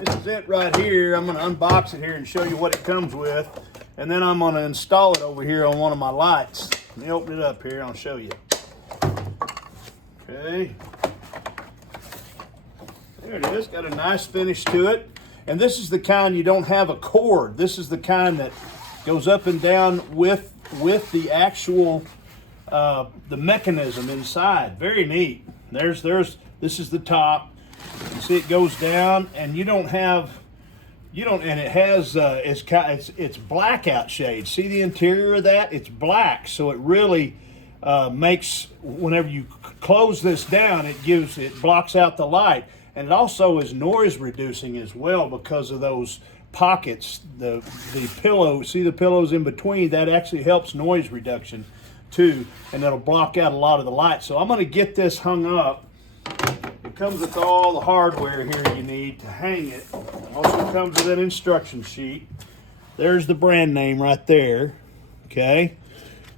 This is it right here. I'm gonna unbox it here and show you what it comes with. And then I'm gonna install it over here on one of my lights. Let me open it up here, I'll show you. Okay. There it is, got a nice finish to it. And this is the kind you don't have a cord. This is the kind that goes up and down with the actual, the mechanism inside. Very neat. This is the top. You see it goes down, and and it has, it's blackout shade. See the interior of that? It's black, so it really makes, whenever you close this down, it blocks out the light. And it also is noise reducing as well because of those pockets, the pillow, see the pillows in between, that actually helps noise reduction too, and that'll block out a lot of the light. So I'm gonna get this hung up. It comes with all the hardware here you need to hang it. It also comes with an instruction sheet. There's the brand name right there, okay?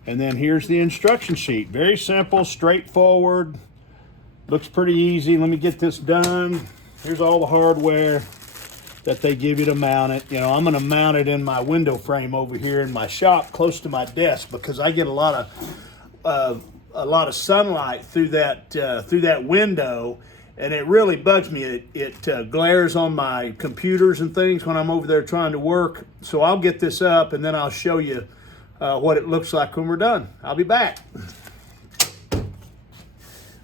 And then here's the instruction sheet. Very simple, straightforward. Looks pretty easy. Let me get this done. Here's all the hardware that they give you to mount it. You know, I'm gonna mount it in my window frame over here in my shop close to my desk because I get a lot of sunlight through that window, and it really bugs me. It glares on my computers and things when I'm over there trying to work. So I'll get this up and then I'll show you what it looks like when we're done. I'll be back.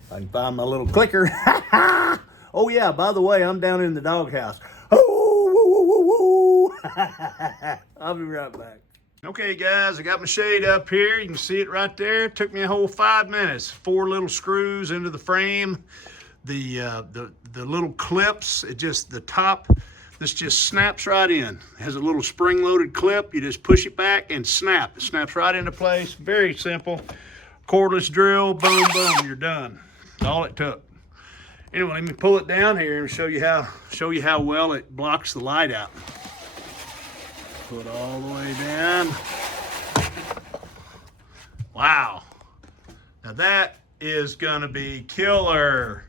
I can find my little clicker. Oh yeah, by the way, I'm down in the doghouse. Oh, woo, woo, woo, woo. I'll be right back. Okay guys, I got my shade up here. You can see it right there. It took me a whole 5 minutes. 4 little screws into the frame. The little clips, the top, this just snaps right in. It has a little spring-loaded clip. You just push it back and snap. It snaps right into place. Very simple. Cordless drill, boom, boom, you're done. That's all it took. Anyway, let me pull it down here and show you how well it blocks the light out. Pull it all the way down. Wow. Now that is gonna be killer.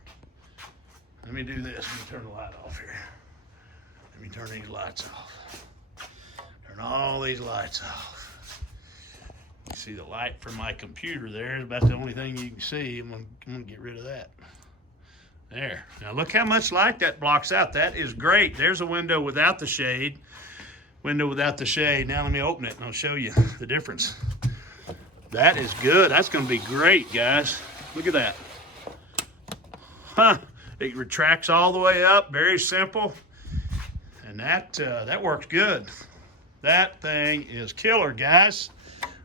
Let me do this. Let me turn the light off here. Let me turn these lights off. Turn all these lights off. You see the light from my computer there is about the only thing you can see. I'm gonna get rid of that. There. Now look how much light that blocks out. That is great. There's a window without the shade. Window without the shade. Now let me open it and I'll show you the difference. That is good. That's gonna be great, guys. Look at that. Huh. It retracts all the way up. Very simple. And that works good. That thing is killer, guys.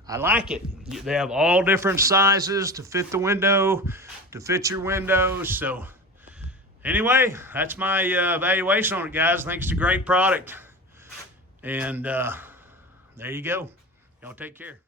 I like it. They have all different sizes to fit the window, to fit your windows. So anyway, that's my evaluation on it, guys. I think it's a great product. And there you go. Y'all take care.